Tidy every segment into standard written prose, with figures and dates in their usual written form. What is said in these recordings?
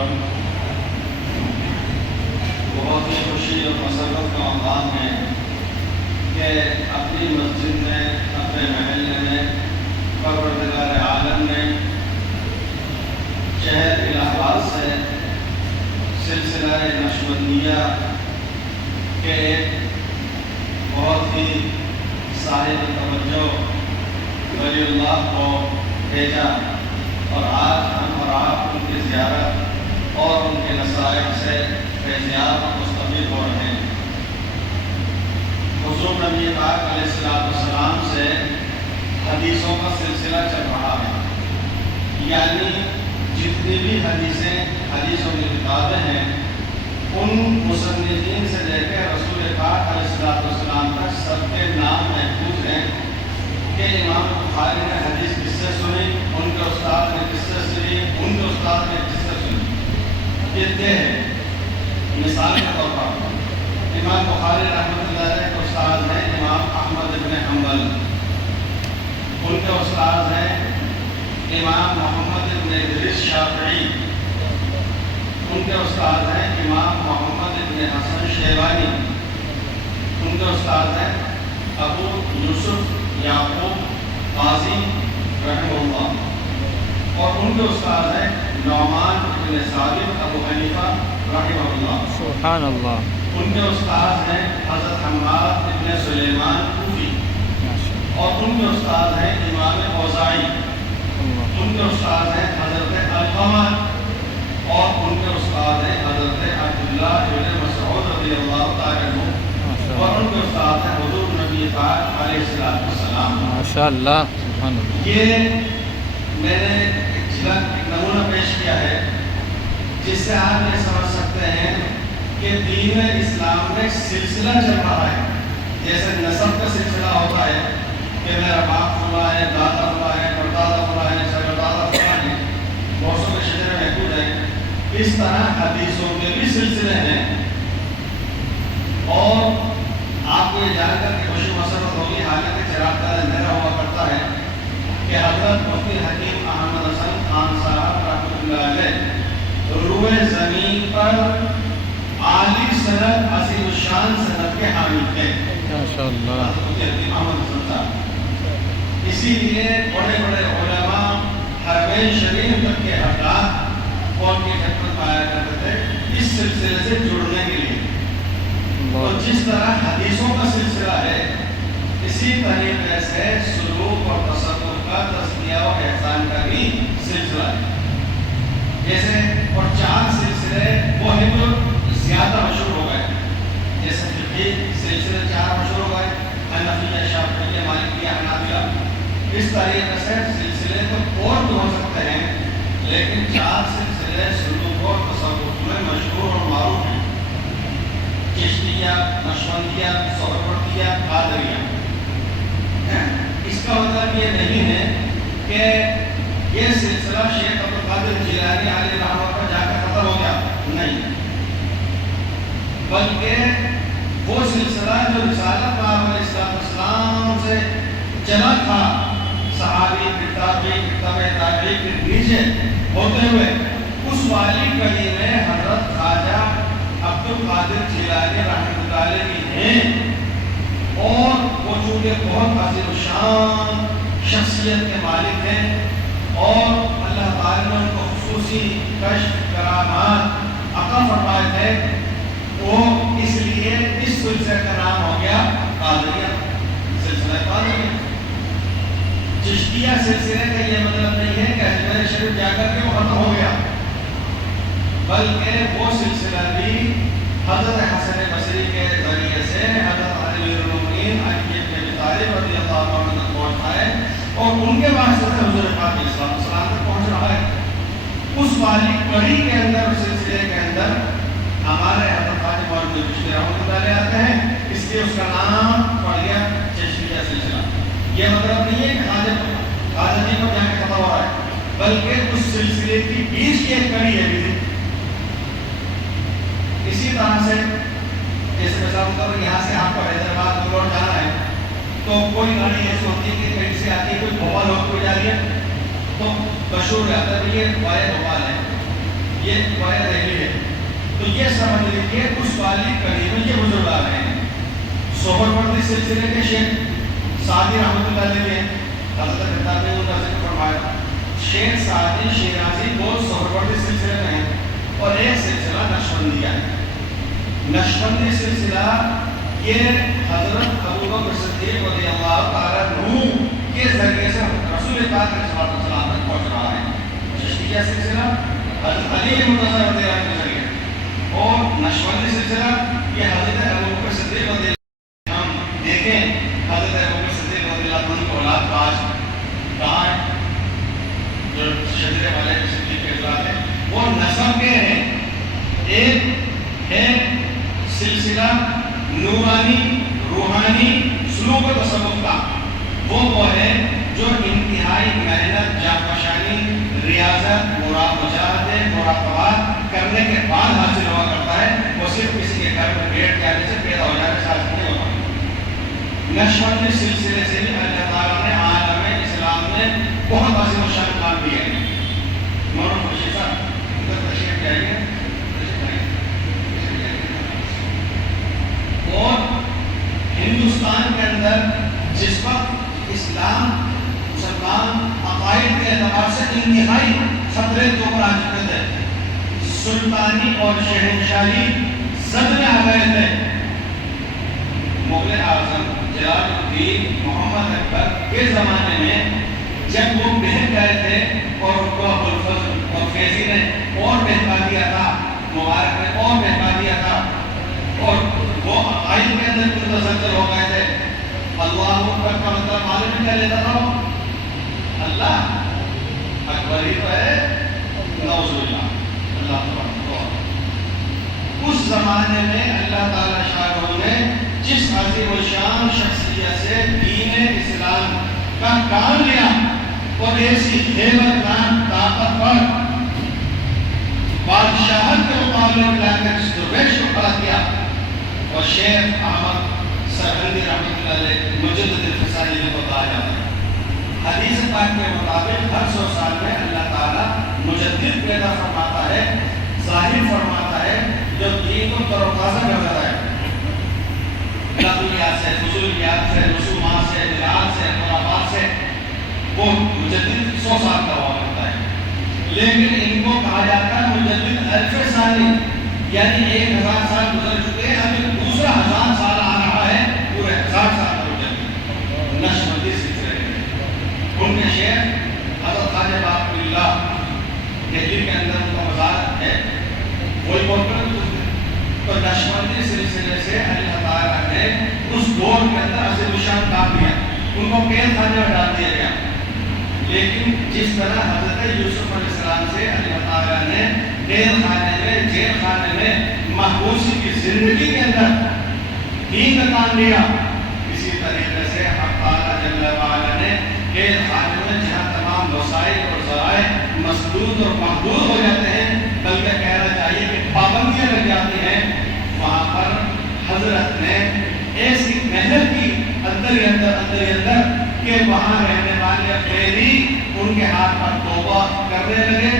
محترم، بہت ہی خوشی اور مسرت کا مقام ہے کہ اپنی مسجد میں، اپنے محلے میں، پروردگار عالم نے شہر الہ آباد سے سلسلہ نقشبندیہ کے ایک بہت ہی صاحب توجہ ولی اللہ کو بھیجا، اور آج ہم اور آپ ان کی زیارت اور ان کے نصائح سے فیضیاب اور مستفید ہو رہے ہیں۔ حضور نبی پاک علیہ السلام سے حدیثوں کا سلسلہ چل رہا ہے، یعنی جتنی بھی حدیثوں کی کتابیں ہیں، ان مصنفین سے لے کے رسول پاک علیہ السلام تک سب کے نام محفوظ ہیں کہ امام بخاری نے حدیث کس سے سنی، ان کے استاد نے کس سے سنی، ان کے استاد نے کس سے سنی، کتنے ہیں۔ مثال کے طور پر امام بخاری رحمۃ اللہ علیہ کے استاد ہیں امام احمد بن حنبل، ان کے استاد ہیں امام محمد بن ادریس شافعی، ان کے استاد ہیں امام محمد بن حسن شیبانی، ان کے استاد ہیں ابو یوسف یعقوب قاضی رحمہ اللہ، اور ان کے استاد ہیں نعمان بن ثابت ابو حنیفہ رحمہ اللہ، سبحان اللہ۔ ان کے استاد ہیں حضرت حماد بن سلیمان کوفی، اور ان کے استاد ہیں امام اوزاعی، ان کے استاد ہیں حضرت علقمہ، اور ان کے استاد ہیں حضرت عبداللہ بن مسعود رضی اللہ تعالیٰ عنہ، اور ان کے استاد ہیں حضور نبی پاک علیہ السلام۔ ماشاء اللہ، سبحان اللہ۔ یہ میں نے ایک نمونہ پیش کیا ہے جس سے آپ یہ سمجھ سکتے ہیں کہ دین اسلام میں سلسلہ چل رہا ہے۔ جیسے نسب کا سلسلہ ہوتا ہے کہ میرا باپ فلاں ہے، دادا فلاں ہے، پردادا فلاں ہے، سردادا فلاں ہے، بہت کے شجرے محفوظ ہیں، اس طرح حدیثوں کے بھی سلسلے ہیں۔ اور آپ کو یہ جان کر کے خوشی مسرت ہوگی، حالانکہ چراغ کا اندھیرا ہوا کرتا ہے، کہ حضرت مفتی حکیم احمد حسن خان صاحب رحمۃ اللہ علیہ روئے زمین پر عالی سند، عظیم الشان سند کے حامل تھے، ماشاء اللہ۔ مفتی حکیم احمد حسن صاحب، اسی لیے بڑے بڑے علماء حرمین شریف تک کے حضرات ان کی خدمت پایا کرتے تھے اس سلسلے سے جڑنے کے لیے۔ اور جس طرح حدیثوں کا سلسلہ ہے، اسی طریقے سے سلوک اور تصوف کا، تزکیہ اور احسان کا بھی سلسلہ ہے۔ جیسے اور چار سلسلے وہ ہیں جو زیادہ مشہور ہو گئے، جیسے فقہی سلسلے چار مشہور ہو گئے، حنفیہ، شافعیہ، مالکیہ، حنابلہ۔ اس طریقے سے سلسلے تو اور بھی ہو سکتے ہیں، لیکن چار سلسلے سلوک اور تصوف میں مشہور اور معروف ہیں: چشتیہ، نقشبندیہ، سہروردیہ، قادریہ۔ اس کا مطلب یہ نہیں ہے کہ یہ سلسلہ شیخ عبد القادر جیلانی علیہ رحمہ پر جا کر ختم ہو گیا، نہیں، بلکہ وہ سلسلہ جو رسالت پاک علیہ السلام سے چلا تھا، صحابی کے تابعی کے تبع تابعی کے نیچے ہوتے ہوئے، اس والی کڑی میں حضرت خواجہ عبد القادر جیلانی رحمۃ اللہ علیہ کی ہیں، اور وہ چونکہ بہت عظیم الشان شخصیت کے مالک ہیں، اور اللہ تعالیٰ نے ان کو خصوصی کشف کرامات عطا فرمائے تھے، وہ اس لیے اس سلسلے کا نام ہو گیا قادریہ، سلسلہ قادریہ۔ چشتیہ سلسلے کا یہ مطلب نہیں ہے کہ اجمیر شریف جا کر کے وہ ختم ہو گیا، بلکہ وہ سلسلہ بھی حضرت حسن بصری کے ذریعے سے حضرت امیر المؤمنین علی بن ابی طالب رضی اللہ عنہ تک پہنچا ہے، اور ان کے واسطے سے حضور پاک علیہ السلام تک پہنچ رہا ہے۔ اس والی کڑی کے اندر، اس سلسلے کے اندر ہمارے حضرت خواجہ مولانا چشتی رحمۃ اللہ علیہ آتے ہیں، اس لیے اس کا نام پڑ گیا چشتیہ سلسلہ۔ یہ مطلب نہیں ہے کہ خواجہ جی کو جا کے ختم ہو رہا ہے، بلکہ اس سلسلے کی بیچ کی ایک کڑی ہے۔ اسی طرح سے جیسے مثال طور یہاں سے آپ کو حیدرآباد بنگلور جانا ہے، تو کوئی گاڑی ایسی ہوتی ہے کہ کہیں سے آتی ہے، کوئی بھوپال ہو کے جا رہی ہے، تو مشہور رہتا ہے یہ وائے بھوپال ہے، یہ بڑے دہلی ہے. تو یہ سمجھ لیجیے اس والی کڑی میں یہ بزرگ آ رہے ہیں. سہروردی سلسلے کے شیخ سعدی رحمۃ اللہ علیہ حضرت خطاب نے ان کا ذکر فرمایا. شیخ سعدی شیرازی دو سہروردی سلسلے میں ہیں اور ایک سلسلہ نقشبندیہ ہے. نقشبندی سلسلہ یہ حضرت ابوبکر صدیق رضی اللہ تعالیٰ عنہ کے ذریعے سے رسول پاک علیہ الصلوۃ والسلام تک پہنچ رہا ہے. چشتیہ سلسلہ حضرت علی مرتضیٰ رضی اللہ عنہ کے ذریعے اور نقشبندی سلسلہ یہ حضرت ابوبکر صدیق رضی اللہ عنہ. ہم دیکھیں حضرت ابوبکر صدیق رضی اللہ عنہ کی اولاد آج کہاں ہے؟ جو شجرے والے صدیق کے اولاد ہیں وہ نسب کے ہیں. ایک ہے سلسلہ نورانی روحانی سلوک و تصوف کا، وہ ہے جو انتہائی محنت جانفشانی ریاضت مراقبات کرنے کے بعد حاصل ہوا کرتا ہے. وہ صرف کسی کے گھر میں بیٹھ کے آنے سے پیدا ہو جانے سے حاصل نہیں ہوتا. نقشبندی سلسلے سے بھی اللہ تعالیٰ نے عالم اسلام میں بہت عظیم الشان کام کیے ہیں. مولانا خوشی صاحب ادھر تشریف لے آئیے. اور ہندوستان کے اندر جس وقت اسلام مسلمان عقائد کے اعتبار سے انتہائی خطرے کے اوپر آ چکے تھے، سلطانی اور شہنشاہی زد میں آ گئے تھے، مغل اعظم جلال الدین محمد اکبر کے زمانے میں جب وہ بہک گئے تھے اور ان کو ابوالفضل اور فیضی نے اور بہکا دیا تھا، مبارک نے اور بہکا دیا تھا اور وہ عقائد کے اندر متزلزل ہو گئے تھے. اللہ اکبر کا مطلب معلوم کیا لیتا تھا؟ اللہ اکبر ہی تو ہے، نعوذ باللہ. اللہ تبارک. اس زمانے میں اللہ تعالیٰ شاہ نے جس عظیم الشان شخصیت سے دین اسلام کا کام لیا اور ایسی ہیبت نام طاقتور بادشاہت کے مقابلے میں لا کر اس درویش کو کھڑا کیا. اور شیخ احمد سرہندی رحمۃ اللہ علیہ مجدد الفسانی نے بتایا جاتا ہے حدیث پاک کے مطابق ہر 100 سال میں اللہ تعالیٰ مجدد پیدا فرماتا ہے، ظاہر فرماتا ہے، جو دین کو تروتازہ کر دیتا ہے. نقلیات سے، فضولیات سے، رسومات سے، بلاد سے، خرافات سے وہ مجدد 100 سال کا ہوا کرتا ہے. لیکن ان کو کہا جاتا ہے مجدد الف ثانی، یعنی 1000 سال گزر چکے ہیں، ابھی دوسرا 1000 سال آ رہا ہے، پورے 1000 سال کا مجدد نقشبندی سلسلے میں. ان کے شیخ حضرت خواجہ باقر اللہ دہلی کے اندر ان کا مزار ہے، وہی بہت بڑے. تو نقشبندی سلسلے سے اللہ تعالیٰ نے اس دور کے اندر عظیم الشان کام کیا. ان کو قید خانے میں ڈال دیا گیا. لیکن جس طرح حضرت یوسف علیہ السلام سے اللہ تعالیٰ نے قید خانے میں، جیل خانے میں محبوسی کی زندگی کے اندر دین کا کام لیا، اسی طریقے سے حق تعالیٰ جل وعلا نے قید خانے میں جہاں تمام وسائل اور ذرائع مسدود اور محدود ہو جاتے ہیں، بلکہ کہنا چاہیے کہ پابندیاں لگ جاتی ہیں، وہاں پر حضرت نے ایسی محنت کی اندر ہی اندر کہ وہاں رہنے والے قیدی ان کے ہاتھ پر توبہ کرنے لگے،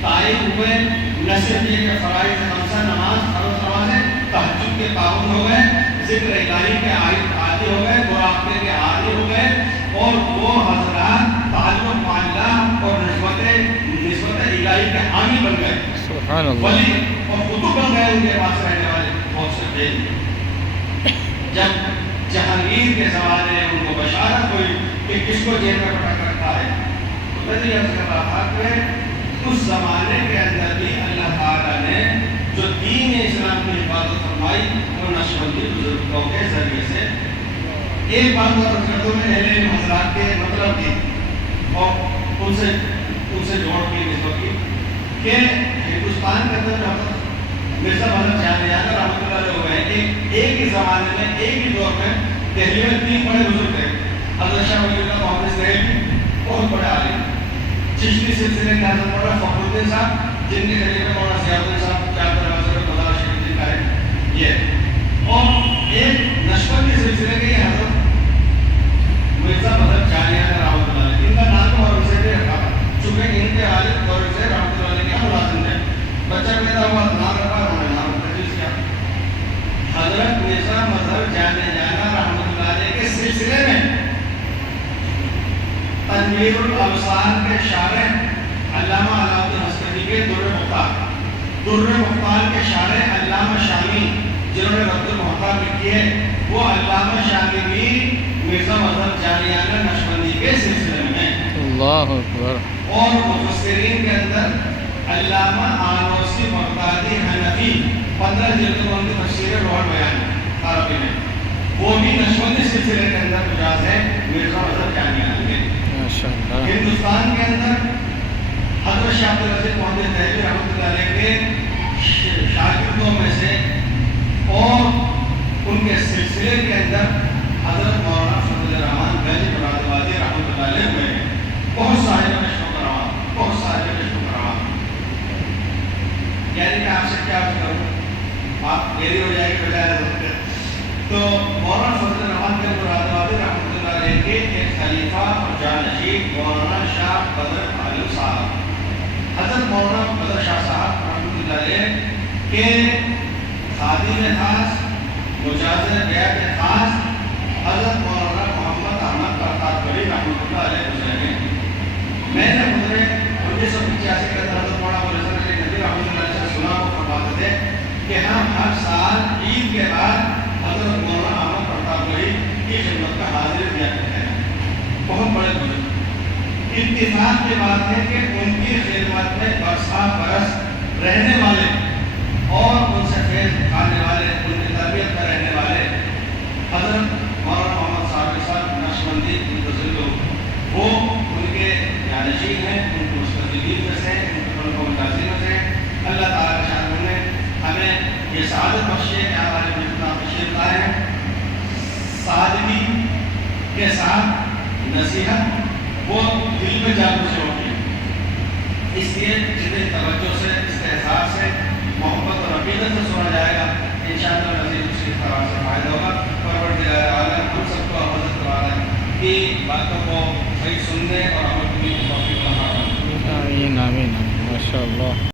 تائب ہوئے، نصرف کے فرائض خمسہ نماز فرض نمازیں تہجد کے پابند ہو گئے، ذکر الہی کے عادی ہو گئے، مراقبے کے عادی ہو گئے، اور وہ حضرات تعلق مع اللہ اور نسبت الہی کے حامی بن گئے. سبحان اللہ. ولی اور قطب بن گئے ان کے پاس رہنے والے بہت سے قیدی. جب جہانگیر کے زمانے میں ان کو بشارت ہوئی کہ کس کو جیل میں پٹک رکھا ہے، تو میں یہ عرض کر رہا تھا کہ اس زمانے کے اندر بھی اللہ تعالیٰ نے جو دین اسلام کی حفاظت فرمائی وہ نقشبندی بزرگوں کے ذریعے سے. ایک بات اور کر دوں میں اہل علم حضرات کے مطلب کی اور ان سے جوڑ کی نسبت کی کہ ہندوستان کے اندر مرزا بھگت جانا رحمۃ اللہ علیہ ہوئے ہیں. ایک ہی زمانے میں ایک ہی دور میں دہلی میں 3 بڑے بزرگ تھے. حضرت شاہ ولی اللہ محمد سہیل بہت بڑے عالم، چشتی سلسلے کے حضرت مولانا فخر الدین صاحب جن کے خلیفہ مولانا ضیاء الدین صاحب چار دروازے پر مزار شریف جن کا ہے یہ، اور ایک نقشبندی سلسلے کے حضرت مرزا بھگت جانا رحمۃ اللہ علیہ. ان کا نام اور اسے بھی رکھا چونکہ ان کے عالم اور اسے رحمۃ اللہ علیہ کے ملازم تھے. الابصار کے شارح علامہ علاؤالدین حسنی کے در مختار کے شارح علامہ شامی جنہوں نے رد المحتار لکھی ہے، وہ علامہ شامی بھی مرزا مذہب جامیانہ نقشبندی کے سلسلے میں ہیں۔ اللہ اکبر۔ اور مفسرین کے اندر علامہ آنوسی بغدادی حنفی 15 جلدوں میں ان کی تفسیر روح البیان عربی میں، وہ بھی نقشبندی سلسلے کے اندر مجاز ہے مرزا مذہب جامیانہ کے۔ ماشاءاللہ۔ ہندوستان کے اندر حضرت شاہ عبدالعزیز محمد دہلوی رحمۃ اللہ علیہ کے شاگردوں میں سے اور ان کے سلسلے کے اندر حضرت مولانا فضل الرحمان گنج مراد آبادی رحمۃ اللہ علیہ ہوئے ہیں۔ بہت سارے نشو کروا، یعنی کہ آپ سے کیا کروں، آپ میری ہو جائے گی بجائے تو مولانا فضل الرحمان گنج مراد آبادی رحمۃ اللہ علیہ کے ایک خلیفہ اور جانشین مولانا شاہ بدر عالم صاحب، حضرت مولانا بدر شاہ صاحب رحمۃ اللہ علیہ کے خادم خاص مجاز بیعت خاص حضرت مولانا محمد احمد برکات بری رحمۃ اللہ علیہ گزرے۔ میں نے گزرے 1985 کے اندر حضرت مولانا ابوالحسن علی ندوی رحمۃ اللہ علیہ سے سنا وہ فرماتے تھے کہ ہم ہر سال عید کے بعد حضرت مولانا احمد برکات بری کی خدمت کا حاضر دیا کرتے ہیں۔ بہت بڑے بزرگ، اتفاق کی بات ہے کہ ان کی خدمت میں برسا برس رہنے والے اور ان سے فیض کھانے والے، ان کی تربیت میں رہنے والے حضرت مولانا محمد صاحب نقشبندی منتظر لوگ، وہ ان کے جانشین ہیں، ان کے مستقبلین میں سے ہیں، ان کے خلفاء مجازین میں سے ہیں۔ اللہ تعالیٰ کے شان نے ہمیں یہ سعادت بخشی ہے کہ ہمارے مجھے تشریف لائے ہیں، سادگی کے ساتھ نصیحت وہ دل میں جاگو سے ہوتی ہے، اس لیے جتنے توجہ سے، استحصال سے، محبت اور عقیدت سے سنا جائے گا انشاءاللہ نزید اس کی طرح سے فائدہ ہوگا۔ پروردگار عالم ہم سب کو حضرت تعالیٰ کی باتوں کو صحیح سننے اور عمل کرنے کی توفیق عطا فرمائے۔ آمین آمین آمین، ماشاءاللہ۔